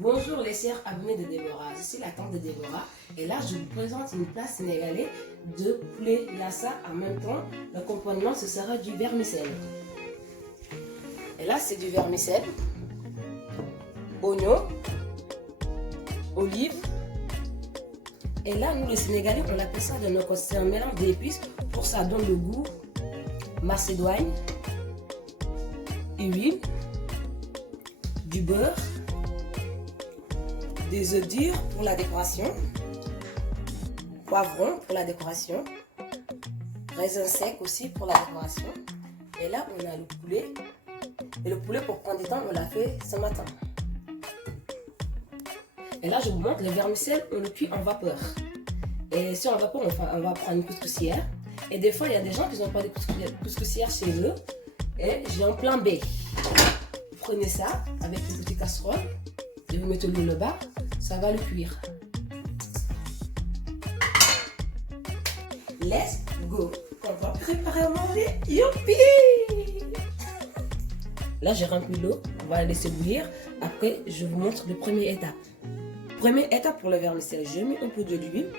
Bonjour les chers abonnés de Déborah, je suis la tante de Déborah et là je vous présente une plat sénégalais de poulet lassa. En même temps, l'accompagnement ce sera du vermicelle. Et là c'est du vermicelle, oignon, olive. Et là nous les Sénégalais on appelle ça de nos côtés, c'est un mélange d'épices, pour ça donne le goût, macédoine, huile, du beurre, des œufs durs pour la décoration, poivron pour la décoration, raisin sec aussi pour la décoration. Et là, on a le poulet. Et le poulet, pour prendre du temps, on l'a fait ce matin. Et là, je vous montre le vermicelle, on le cuit en vapeur. Et si en vapeur, on va prendre une couscoussière. Et des fois, il y a des gens qui n'ont pas de couscoussière chez eux. Et j'ai un plan B. Vous prenez ça avec une petite casserole. Et vous mettez l'eau là-bas, ça va le cuire. Let's go! On va préparer à manger. Youpi! Là, j'ai rempli l'eau. On va la laisser bouillir. Après, je vous montre la première étape. Première étape pour le vermicelle, je mets un peu de l'huile.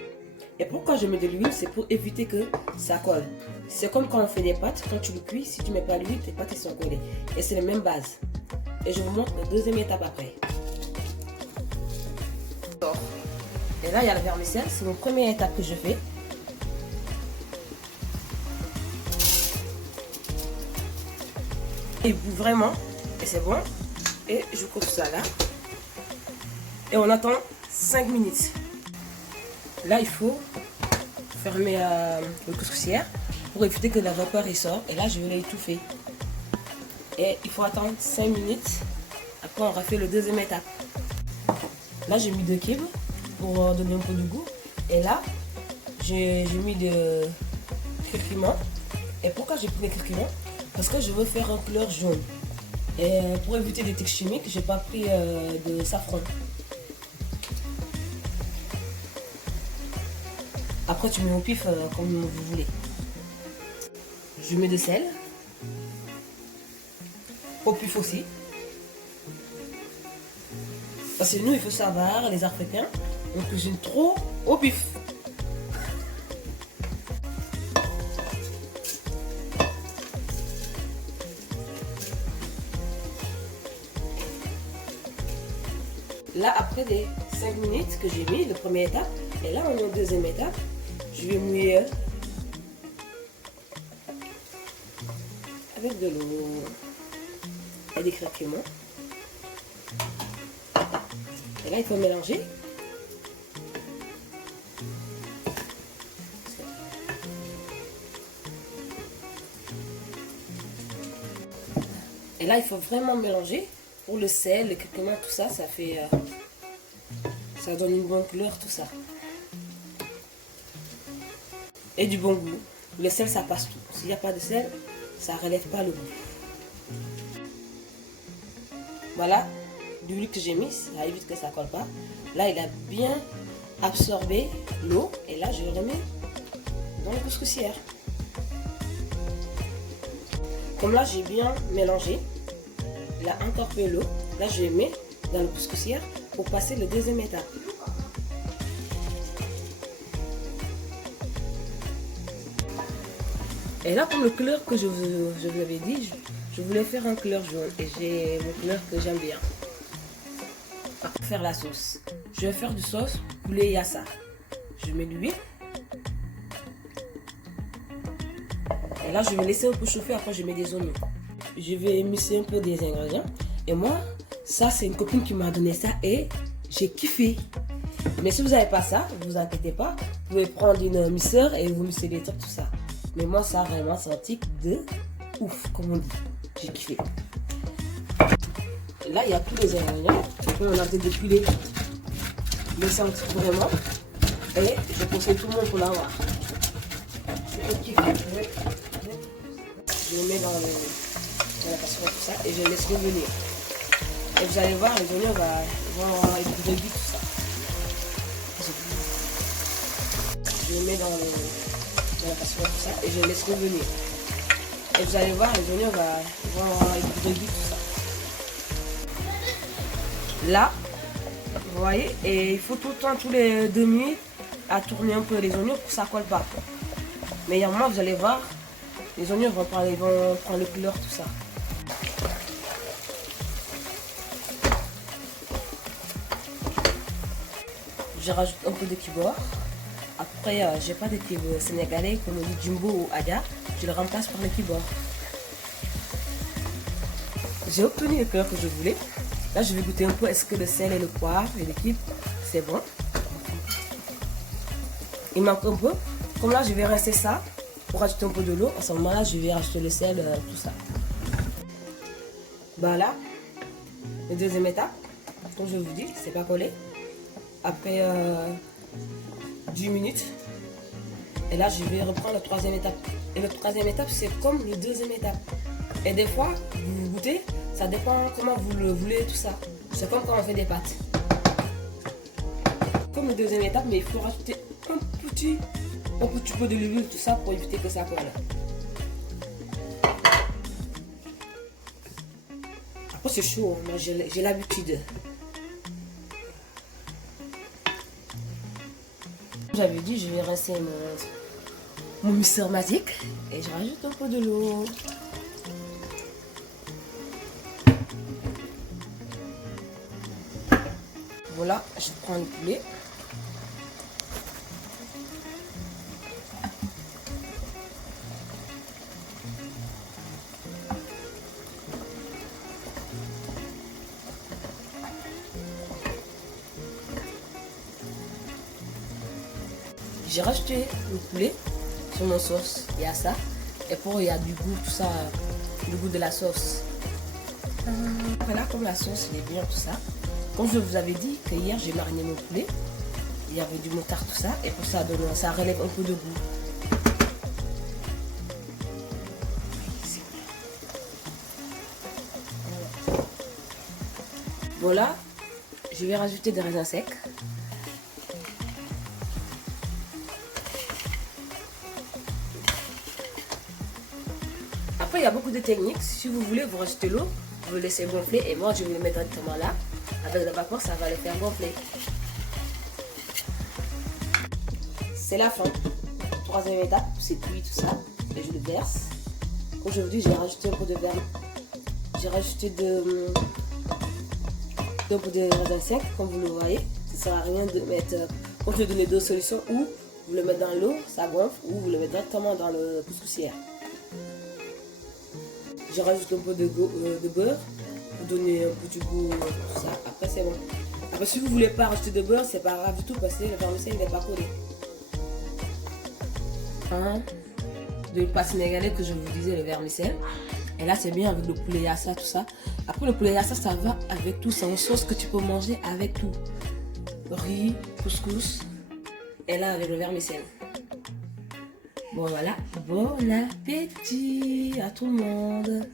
Et pourquoi je mets de l'huile? C'est pour éviter que ça colle. C'est comme quand on fait des pâtes. Quand tu le cuis, si tu ne mets pas l'huile, tes pâtes sont collées. Et c'est la même base. Et je vous montre la deuxième étape après. Et là, il y a le vermicelle. C'est la première étape que je fais. Il bout vraiment. Et c'est bon. Et je coupe ça là. Et on attend 5 minutes. Là, il faut fermer le couscoussière pour éviter que la vapeur y sorte. Et là, je vais l'étouffer. Et il faut attendre 5 minutes. Après, on refait la deuxième étape. Là, j'ai mis 2 cubes pour donner un peu de goût. Et là, j'ai mis de curcuma. Et pourquoi j'ai pris le curcuma? Parce que je veux faire une couleur jaune. Et pour éviter des tiques chimiques, j'ai pas pris de safran. Après, tu mets au pif comme vous voulez. Je mets de sel. Au pif aussi. Parce que nous, il faut savoir, les Africains, on cuisine trop au pif. Là, après les 5 minutes que j'ai mis, la première étape, et là, on est en deuxième étape, je vais mouiller avec de l'eau et des craquements. Et là, il faut mélanger. Et là, il faut vraiment mélanger pour le sel, le curcuma, tout ça, ça fait, ça donne une bonne couleur, tout ça. Et du bon goût. Le sel, ça passe tout. S'il n'y a pas de sel, ça ne relève pas le goût. Voilà. L'huile que j'ai mis, ça évite que ça colle pas. Là, il a bien absorbé l'eau. Et là, je le remets dans la couscoussière. Comme là, j'ai bien mélangé. Il a encore peu l'eau. Là, je le mets dans la couscoussière pour passer la deuxième étape. Et là, comme le couleur que je vous avais dit, je voulais faire un couleur jaune. Et j'ai une couleur que j'aime bien. Pour faire la sauce, je vais faire du sauce poulet yassa. Je mets de l'huile. Et là, je vais laisser un peu chauffer. Après, je mets des oignons. Je vais mixer un peu des ingrédients. Et moi, ça, c'est une copine qui m'a donné ça et j'ai kiffé. Mais si vous n'avez pas ça, ne vous inquiétez pas. Vous pouvez prendre une mixeur et vous mixez des trucs, tout ça. Mais moi, ça, vraiment, c'est un tic de ouf, comme on dit. J'ai kiffé. Là, il y a tous les ingrédients. On a peut-être dépiler le sang vraiment. Et je conseille tout le monde pour l'avoir. C'est un kiff. Je le mets dans la casserole, tout ça, et je le laisse revenir. Et vous allez voir, les oignons vont être grévis, tout ça. Je le mets dans la casserole, tout ça, et je le laisse revenir. Et vous allez voir, les oignons vont être grévis, tout ça. Là, Vous voyez, et il faut tout le temps, tous les 2 minutes, à tourner un peu les oignons pour que ça colle pas. Mais il y a un moment, vous allez voir, les oignons vont prendre le couleur, tout ça. Je rajoute un peu de kibor. Après, j'ai pas de kibor sénégalais comme on dit jumbo ou aga. Je le remplace par le kibor. J'ai obtenu le couleur que je voulais. Là, je vais goûter un peu. Est-ce que le sel et le poivre et l'équipe, c'est bon? Il manque un peu. Comme là, je vais rincer ça pour rajouter un peu de l'eau. À ce moment-là, je vais rajouter le sel, tout ça. Voilà. La deuxième étape, comme je vous dis, c'est pas collé. Après 10 minutes. Et là, je vais reprendre la troisième étape. Et la troisième étape, c'est comme la deuxième étape. Et des fois, vous goûtez, ça dépend comment vous le voulez, tout ça. C'est comme quand on fait des pâtes. Comme la deuxième étape, mais il faut rajouter un petit peu de l'huile, tout ça, pour éviter que ça colle. Après, c'est chaud, hein. Moi j'ai l'habitude. J'avais dit, je vais rincer mon mixeur magique et je rajoute un peu de l'eau. Voilà, je prends le poulet. J'ai rajouté le poulet sur mon sauce. Il y a ça. Et pour il y a du goût, tout ça, le goût de la sauce. Voilà, comme la sauce, il est bien, tout ça. Comme je vous avais dit que hier, j'ai mariné mon poulet. Il y avait du moutarde, tout ça. Et pour ça, ça relève un peu de goût. Voilà. Je vais rajouter des raisins secs. Après, il y a beaucoup de techniques. Si vous voulez, vous rajoutez l'eau, vous le laissez gonfler. Et moi, je vais le mettre directement là. Avec la vapeur, ça va le faire gonfler. C'est la fin. Troisième étape, c'est cuit tout ça. Et je le verse. Aujourd'hui, j'ai rajouté un peu de verre. J'ai rajouté un peu de raisin sec, comme vous le voyez. Ça ne sert à rien de mettre. Comme je vais donner deux solutions, ou vous le mettez dans l'eau, ça gonfle, ou vous le mettez directement dans le couscoussière. Je rajoute un peu de beurre pour donner un petit goût, tout ça. Après, c'est bon. Après, si vous ne voulez pas rajouter de beurre, c'est pas grave du tout parce que le vermicelle il n'est pas collé. De pâte sénégalais que je vous disais, le vermicelle. Et là, c'est bien avec le poulet yassa, tout ça. Après, le poulet yassa, ça va avec tout. C'est une sauce que tu peux manger avec tout. Riz, couscous. Et là, avec le vermicelle. Bon, voilà. Bon appétit à tout le monde.